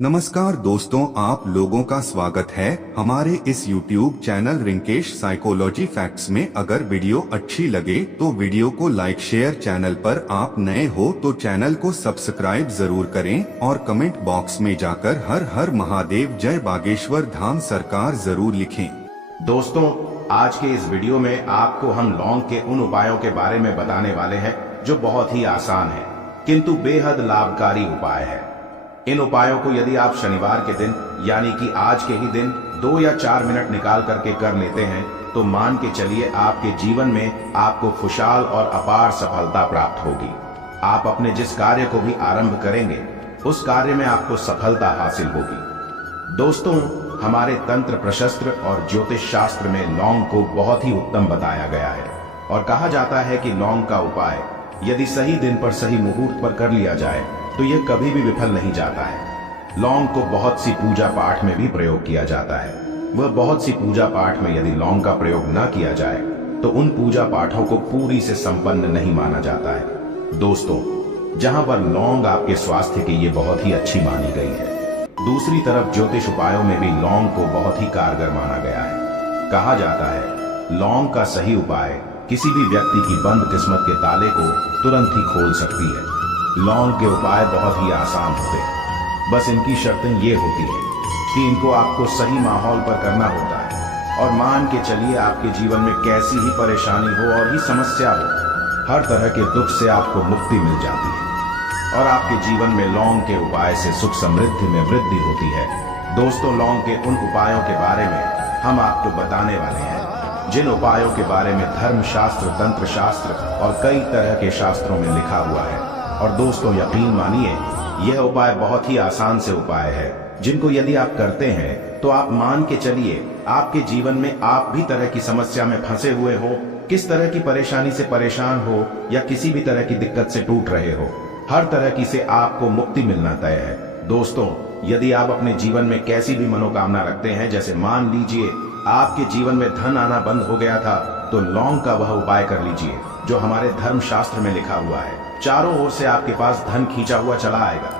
नमस्कार दोस्तों, आप लोगों का स्वागत है हमारे इस YouTube channel Rinkesh psychology facts में। अगर वीडियो अच्छी लगे तो वीडियो को लाइक शेयर, चैनल पर आप नए हो तो चैनल को सब्सक्राइब जरूर करें और कमेंट बॉक्स में जाकर हर हर महादेव जय बागेश्वर धाम सरकार जरूर लिखें। दोस्तों, आज के इस वीडियो में आपको हम लौंग के उन उपायों के बारे में बताने वाले हैं जो बहुत ही आसान है किंतु बेहद लाभकारी उपाय है। इन उपायों को यदि आप शनिवार के दिन यानी कि आज के ही दिन 2 या 4 मिनट निकाल करके कर लेते हैं तो मान के चलिए आपके जीवन में आपको खुशहाल और अपार सफलता प्राप्त होगी। आप अपने जिस कार्य को भी आरंभ करेंगे उस कार्य में आपको सफलता हासिल होगी। दोस्तों, हमारे तंत्र प्रशस्त्र और ज्योतिष शास्त्र में लौंग को बहुत ही उत्तम बताया गया है और कहा जाता है कि लौंग का उपाय यदि सही दिन पर सही मुहूर्त पर कर लिया जाए तो यह कभी भी विफल नहीं जाता है। लौंग को बहुत सी पूजा पाठ में भी प्रयोग किया जाता है। वह बहुत सी पूजा पाठ में यदि लौंग का प्रयोग न किया जाए तो उन पूजा पाठों को पूरी से संपन्न नहीं माना जाता है। दोस्तों, जहां पर लौंग आपके स्वास्थ्य के लिए बहुत ही अच्छी मानी गई है, दूसरी तरफ ज्योतिष उपायों में भी लौंग को बहुत ही कारगर माना गया है। कहा जाता है लौंग का सही उपाय किसी भी व्यक्ति की बंद किस्मत के ताले को तुरंत ही खोल सकती है। लौंग के उपाय बहुत ही आसान होते हैं, बस इनकी शर्तें ये होती है कि इनको आपको सही माहौल पर करना होता है और मान के चलिए आपके जीवन में कैसी ही परेशानी हो और ही समस्या हो, हर तरह के दुख से आपको मुक्ति मिल जाती है और आपके जीवन में लौंग के उपाय से सुख समृद्धि में वृद्धि होती है। दोस्तों, लौंग के उन उपायों के बारे में हम आपको बताने वाले हैं जिन उपायों के बारे में धर्म शास्त्र, तंत्र शास्त्र और कई तरह के शास्त्रों में लिखा हुआ है। और दोस्तों, यकीन मानिए यह उपाय बहुत ही आसान से उपाय है जिनको यदि आप करते हैं तो आप मान के चलिए आपके जीवन में आप भी तरह की समस्या में फंसे हुए हो, किस तरह की परेशानी से परेशान हो या किसी भी तरह की दिक्कत से टूट रहे हो, हर तरह की से आपको मुक्ति मिलना तय है। दोस्तों, यदि आप अपने जीवन में कैसी भी मनोकामना रखते हैं, जैसे मान लीजिए आपके जीवन में धन आना बंद हो गया था, तो लौंग का वह उपाय कर लीजिए जो हमारे धर्म शास्त्र में लिखा हुआ है। चारों ओर से आपके पास धन खींचा हुआ चला आएगा।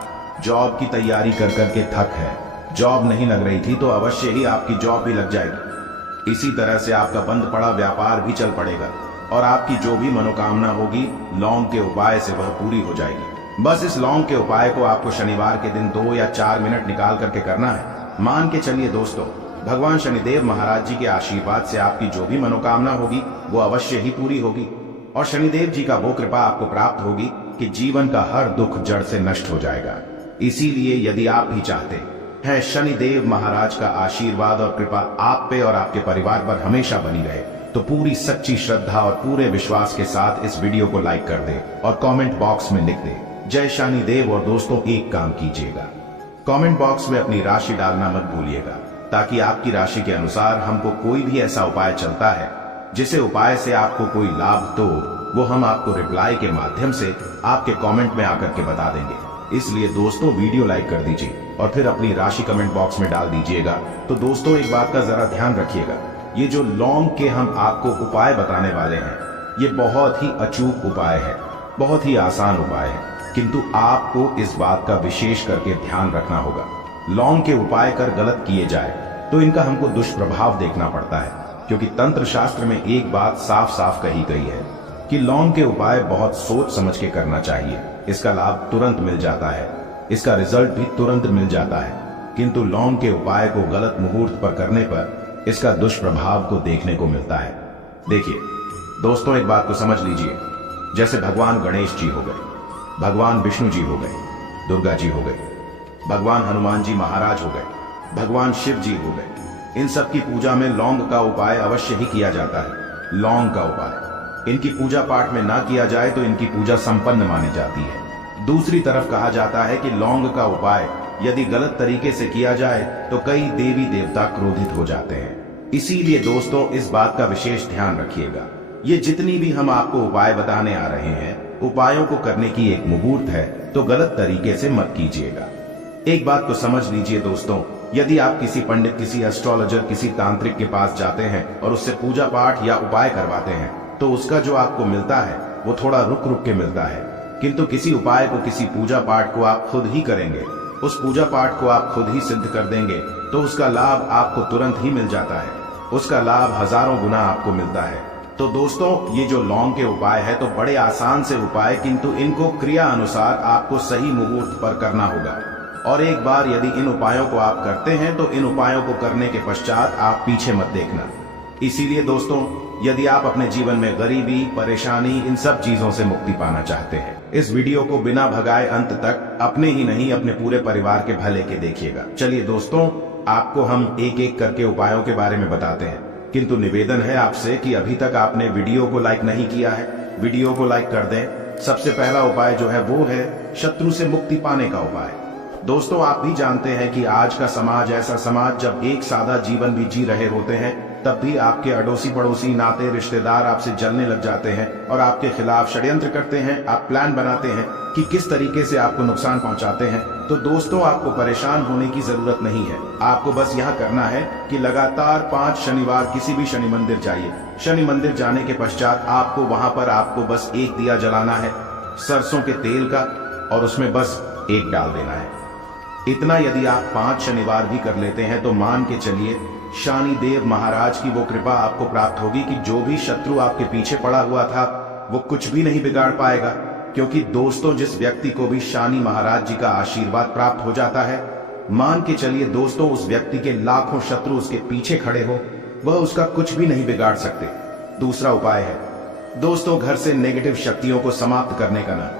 जॉब की तैयारी कर करके थक है, जॉब नहीं लग रही थी तो अवश्य ही आपकी जॉब भी लग जाएगी। इसी तरह से आपका बंद पड़ा व्यापार भी चल पड़ेगा और आपकी जो भी मनोकामना होगी लौंग के उपाय से वह पूरी हो जाएगी। बस इस लौंग के उपाय को आपको शनिवार के दिन 2 या 4 मिनट निकाल करके करना है। मान के चलिए दोस्तों, भगवान शनिदेव महाराज जी के आशीर्वाद से आपकी जो भी मनोकामना होगी वो अवश्य ही पूरी होगी और शनिदेव जी का वो कृपा आपको प्राप्त होगी कि जीवन का हर दुख जड़ से नष्ट हो जाएगा। इसीलिए यदि आप भी चाहते हैं शनिदेव महाराज का आशीर्वाद और कृपा आप पे और आपके परिवार पर हमेशा बनी रहे, तो पूरी सच्ची श्रद्धा और पूरे विश्वास के साथ इस वीडियो को लाइक कर दे और कमेंट बॉक्स में लिख दे जय शनिदेव। और दोस्तों, एक काम कीजिएगा, कमेंट बॉक्स में अपनी राशि डालना मत भूलिएगा, ताकि आपकी राशि के अनुसार हमको कोई भी ऐसा उपाय चलता है जिसे उपाय से आपको कोई लाभ तो वो हम आपको रिप्लाई के माध्यम से आपके कमेंट में आकर के बता देंगे। इसलिए दोस्तों, वीडियो लाइक कर दीजिए और फिर अपनी राशि कमेंट बॉक्स में डाल दीजिएगा। तो दोस्तों, एक बात का जरा ध्यान रखिएगा, ये जो लौंग के हम आपको उपाय बताने वाले हैं ये बहुत ही अचूक उपाय है, बहुत ही आसान उपाय है, किंतु आपको इस बात का विशेष करके ध्यान रखना होगा। लौंग के उपाय कर गलत किए जाए तो इनका हमको दुष्प्रभाव देखना पड़ता है, क्योंकि तंत्र शास्त्र में एक बात साफ साफ कही गई है कि लौंग के उपाय बहुत सोच समझ के करना चाहिए। इसका लाभ तुरंत मिल जाता है, इसका रिजल्ट भी तुरंत मिल जाता है, किंतु लौंग के उपाय को गलत मुहूर्त पर करने पर इसका दुष्प्रभाव को देखने को मिलता है। देखिए दोस्तों, एक बात को समझ लीजिए, जैसे भगवान गणेश जी हो गए, भगवान विष्णु जी हो गए, दुर्गा जी हो गए, भगवान हनुमान जी महाराज हो गए, भगवान शिव जी हो गए, इन सब की पूजा में लौंग का उपाय अवश्य ही किया जाता है। लौंग का उपाय इनकी पूजा पाठ में ना किया जाए तो इनकी पूजा संपन्न मानी जाती है। दूसरी तरफ कहा जाता है कि लौंग का उपाय यदि गलत तरीके से किया जाए तो कई देवी देवता क्रोधित हो जाते हैं। इसीलिए दोस्तों, इस बात का विशेष ध्यान रखिएगा, ये जितनी भी हम आपको उपाय बताने आ रहे हैं, उपायों को करने की एक मुहूर्त है, तो गलत तरीके से मत कीजिएगा। एक बात को समझ लीजिए दोस्तों, यदि आप किसी पंडित, किसी एस्ट्रोलॉजर, किसी तांत्रिक के पास जाते हैं और उससे पूजा पाठ या उपाय करवाते हैं तो उसका जो आपको मिलता है वो थोड़ा रुक रुक के मिलता है, किंतु किसी उपाय को, किसी पूजा पाठ को आप खुद ही करेंगे उस पूजा पाठ को आप खुद ही सिद्ध कर देंगे तो उसका लाभ आपको तुरंत ही मिल जाता है। उसका लाभ हजारों गुना आपको मिलता है। तो दोस्तों, ये जो लौंग के उपाय है तो बड़े आसान से उपाय, किंतु इनको क्रिया अनुसार आपको सही मुहूर्त पर करना होगा। और एक बार यदि इन उपायों को आप करते हैं तो इन उपायों को करने के पश्चात आप पीछे मत देखना। इसीलिए दोस्तों, यदि आप अपने जीवन में गरीबी, परेशानी, इन सब चीजों से मुक्ति पाना चाहते हैं, इस वीडियो को बिना भगाए अंत तक अपने ही नहीं अपने पूरे परिवार के भले के देखिएगा। चलिए दोस्तों, आपको हम एक एक करके उपायों के बारे में बताते हैं, किंतु निवेदन है आपसे कि अभी तक आपने वीडियो को लाइक नहीं किया है, वीडियो को लाइक कर दें। सबसे पहला उपाय जो है वो है शत्रु से मुक्ति पाने का उपाय। दोस्तों, आप भी जानते हैं कि आज का समाज ऐसा समाज, जब एक सादा जीवन भी जी रहे होते हैं तब भी आपके अड़ोसी पड़ोसी, नाते रिश्तेदार आपसे जलने लग जाते हैं और आपके खिलाफ षड्यंत्र करते हैं। आप प्लान बनाते हैं कि किस तरीके से आपको नुकसान पहुंचाते हैं। तो दोस्तों, आपको परेशान होने की जरूरत नहीं है। आपको बस यह करना है कि लगातार 5 शनिवार किसी भी शनि मंदिर जाइए। शनि मंदिर जाने के पश्चात आपको वहां पर बस एक दिया जलाना है सरसों के तेल का, और उसमें बस एक डाल देना है। इतना यदि आप 5 शनिवार भी कर लेते हैं तो मान के चलिए शनि देव महाराज की वो कृपा आपको प्राप्त होगी कि जो भी शत्रु आपके पीछे पड़ा हुआ था वो कुछ भी नहीं बिगाड़ पाएगा। क्योंकि दोस्तों, जिस व्यक्ति को भी शनि महाराज जी का आशीर्वाद प्राप्त हो जाता है, मान के चलिए दोस्तों, उस व्यक्ति के लाखों शत्रु उसके पीछे खड़े हो, वह उसका कुछ भी नहीं बिगाड़ सकते। दूसरा उपाय है दोस्तों, घर से नेगेटिव शक्तियों को समाप्त करने का ना,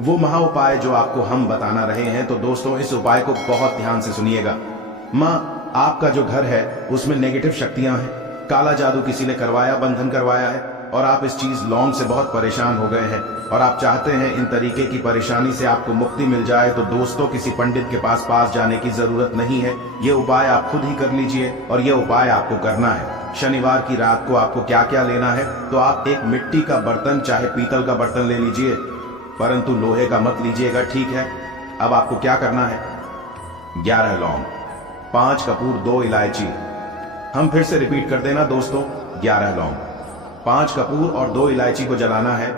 वो महा उपाय जो आपको हम बताना रहे हैं। तो दोस्तों, इस उपाय को बहुत ध्यान से सुनिएगा। माँ, आपका जो घर है उसमें नेगेटिव शक्तियां हैं, काला जादू किसी ने करवाया, बंधन करवाया है, और आप इस चीज लौंग से बहुत परेशान हो गए हैं और आप चाहते हैं इन तरीके की परेशानी से आपको मुक्ति मिल जाए। तो दोस्तों, किसी पंडित के पास जाने की जरूरत नहीं है। ये उपाय आप खुद ही कर लीजिए, और ये उपाय आपको करना है। शनिवार की रात को आपको क्या क्या लेना है, तो आप एक मिट्टी का बर्तन, चाहे पीतल का बर्तन ले लीजिए, परंतु लोहे का मत लीजिएगा, ठीक है। अब आपको क्या करना है, 11 लौंग, 5 कपूर, 2 इलायची। हम फिर से रिपीट कर देना दोस्तों, 11 लौंग, 5 कपूर और 2 इलायची को जलाना है।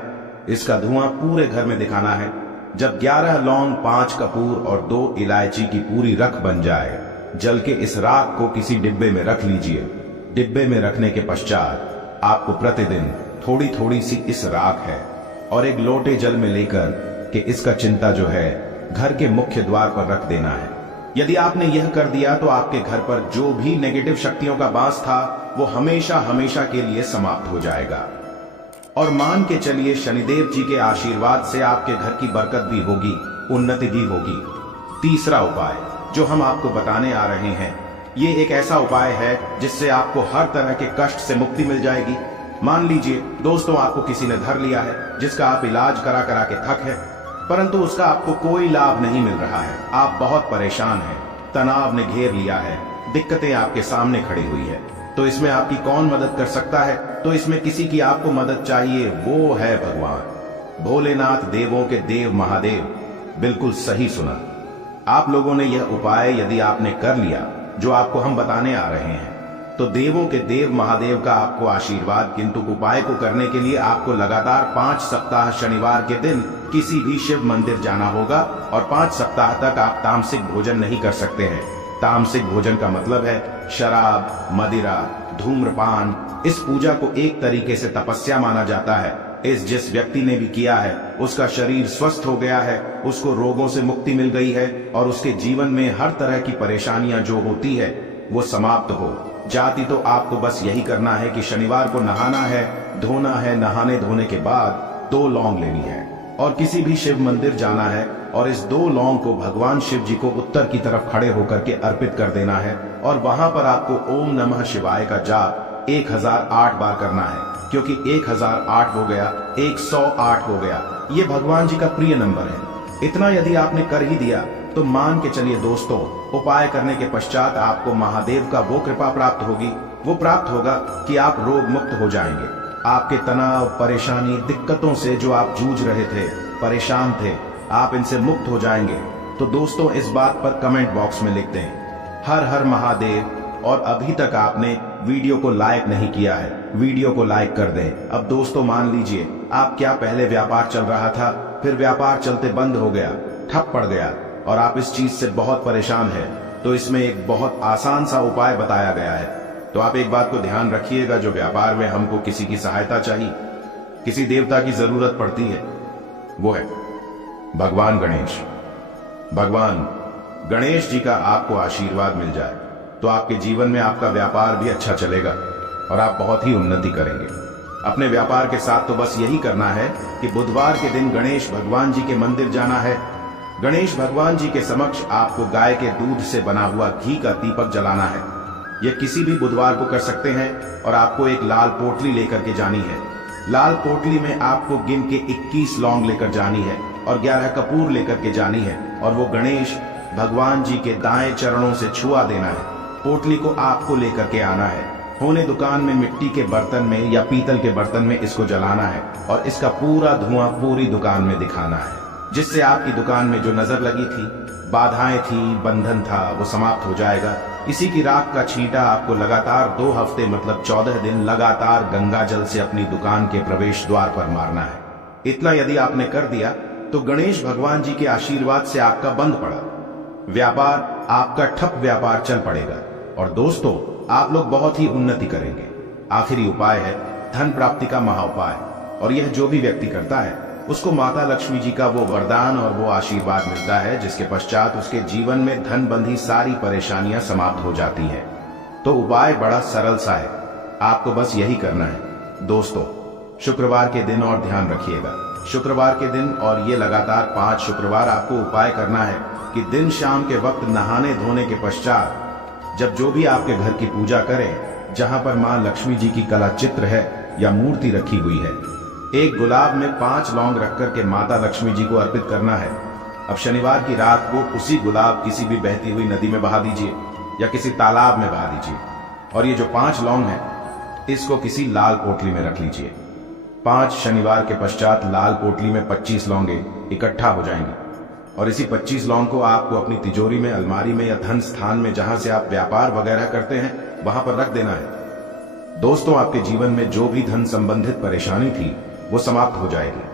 इसका धुआं पूरे घर में दिखाना है। जब 11 लौंग, 5 कपूर और 2 इलायची की पूरी रख बन जाए, जल के इस राख को किसी डिब्बे में रख लीजिए। डिब्बे में रखने के पश्चात आपको प्रतिदिन थोड़ी थोड़ी सी इस राख है और एक लोटे जल में लेकर के इसका चिंता जो है घर के मुख्य द्वार पर रख देना है। यदि आपने यह कर दिया तो आपके घर पर जो भी नेगेटिव शक्तियों का वास था वो हमेशा हमेशा के लिए समाप्त हो जाएगा। और मान के चलिए शनिदेव जी के आशीर्वाद से आपके घर की बरकत भी होगी, उन्नति भी होगी। तीसरा उपाय जो हम आपको बताने आ रहे हैं, ये एक ऐसा उपाय है जिससे आपको हर तरह के कष्ट से मुक्ति मिल जाएगी। मान लीजिए दोस्तों, आपको किसी ने धर लिया है जिसका आप इलाज करा करा के थक है, परंतु उसका आपको कोई लाभ नहीं मिल रहा है। आप बहुत परेशान हैं, तनाव ने घेर लिया है, दिक्कतें आपके सामने खड़ी हुई है। तो इसमें आपकी कौन मदद कर सकता है? तो इसमें किसी की आपको मदद चाहिए, वो है भगवान भोलेनाथ, देवों के देव महादेव। बिल्कुल सही सुना। आप लोगों ने यह उपाय यदि आपने कर लिया जो आपको हम बताने आ रहे हैं, तो देवों के देव महादेव का आपको आशीर्वाद। किंतु उपाय को करने के लिए आपको लगातार 5 सप्ताह शनिवार के दिन किसी भी शिव मंदिर जाना होगा, और 5 सप्ताह तक आप तामसिक भोजन नहीं कर सकते हैं। तामसिक भोजन का मतलब है शराब, मदिरा, धूम्रपान। इस पूजा को एक तरीके से तपस्या माना जाता है। जिस व्यक्ति ने भी किया है उसका शरीर स्वस्थ हो गया है, उसको रोगों से मुक्ति मिल गई है, और उसके जीवन में हर तरह की परेशानियां जो होती है वो समाप्त हो जाती। तो आपको बस यही करना है कि शनिवार को नहाना है, धोना है, नहाने धोने के बाद 2 लौंग लेनी है और किसी भी शिव मंदिर जाना है, और इस 2 लौंग को भगवान शिव जी को उत्तर की तरफ खड़े होकर के अर्पित कर देना है। और वहां पर आपको ओम नमः शिवाय का जाप 1008 बार करना है, क्योंकि 1008 हो गया, 108 हो गया, ये भगवान जी का प्रिय नंबर है। इतना यदि आपने कर ही दिया तो मान के चलिए दोस्तों, उपाय करने के पश्चात आपको महादेव का वो कृपा प्राप्त होगी, वो प्राप्त होगा कि आप रोग मुक्त हो जाएंगे। आपके तनाव, परेशानी, दिक्कतों से जो आप जूझ रहे थे, परेशान थे, आप इनसे मुक्त हो जाएंगे। तो दोस्तों, इस बात पर कमेंट बॉक्स में लिख दें हर हर महादेव। और अभी तक आपने वीडियो को लाइक नहीं किया है, वीडियो को लाइक कर दें। अब दोस्तों मान लीजिए, आप क्या पहले व्यापार चल रहा था, फिर व्यापार चलते बंद हो गया, ठप पड़ गया, और आप इस चीज से बहुत परेशान हैं, तो इसमें एक बहुत आसान सा उपाय बताया गया है। तो आप एक बात को ध्यान रखिएगा, जो व्यापार में हमको किसी की सहायता चाहिए, किसी देवता की जरूरत पड़ती है, वो है भगवान गणेश। भगवान गणेश जी का आपको आशीर्वाद मिल जाए तो आपके जीवन में आपका व्यापार भी अच्छा चलेगा और आप बहुत ही उन्नति करेंगे। अपने व्यापार के साथ तो बस यही करना है कि बुधवार के दिन गणेश भगवान जी के मंदिर जाना है। गणेश भगवान जी के समक्ष आपको गाय के दूध से बना हुआ घी का दीपक जलाना है। यह किसी भी बुधवार को कर सकते हैं और आपको एक लाल पोटली लेकर के जानी है। लाल पोटली में आपको गिन के 21 लौंग लेकर जानी है और 11 कपूर लेकर के जानी है और वो गणेश भगवान जी के दाएं चरणों से छुआ देना है। पोटली को आपको लेकर के आना है। होने दुकान में मिट्टी के बर्तन में या पीतल के बर्तन में इसको जलाना है और इसका पूरा धुआं पूरी दुकान में दिखाना है, जिससे आपकी दुकान में जो नजर लगी थी, बाधाएं थी, बंधन था, वो समाप्त हो जाएगा। इसी की राख का छींटा आपको लगातार 2 हफ्ते मतलब 14 दिन लगातार गंगा जल से अपनी दुकान के प्रवेश द्वार पर मारना है। इतना यदि आपने कर दिया तो गणेश भगवान जी के आशीर्वाद से आपका बंद पड़ा व्यापार, आपका ठप व्यापार चल पड़ेगा और दोस्तों आप लोग बहुत ही उन्नति करेंगे। आखिरी उपाय है धन प्राप्ति का महाउपाय, और यह जो भी व्यक्ति करता है उसको माता लक्ष्मी जी का वो वरदान और वो आशीर्वाद मिलता है, जिसके पश्चात उसके जीवन में धन बंधी सारी परेशानियां समाप्त हो जाती हैं। तो उपाय बड़ा सरल सा है, आपको बस यही करना है। दोस्तों शुक्रवार के दिन और ध्यान रखिएगा, शुक्रवार के दिन और ये लगातार 5 शुक्रवार आपको उपाय करना है कि दिन शाम के वक्त नहाने धोने के पश्चात जब जो भी आपके घर की पूजा करें, जहां पर मां लक्ष्मी जी की कला चित्र है या मूर्ति रखी हुई है, एक गुलाब में 5 लौंग रख करके माता लक्ष्मी जी को अर्पित करना है। अब शनिवार की रात को उसी गुलाब किसी भी बहती हुई नदी में बहा दीजिए या किसी तालाब में बहा दीजिए और ये जो 5 लौंग है इसको किसी लाल पोटली में रख लीजिए। 5 शनिवार के पश्चात लाल पोटली में 25 लौंगे इकट्ठा हो जाएंगी और इसी 25 लौंग को आपको अपनी तिजोरी में, अलमारी में या धन स्थान में जहां से आप व्यापार वगैरह करते हैं वहां पर रख देना है। दोस्तों आपके जीवन में जो भी धन संबंधित परेशानी थी वो समाप्त हो जाएगी।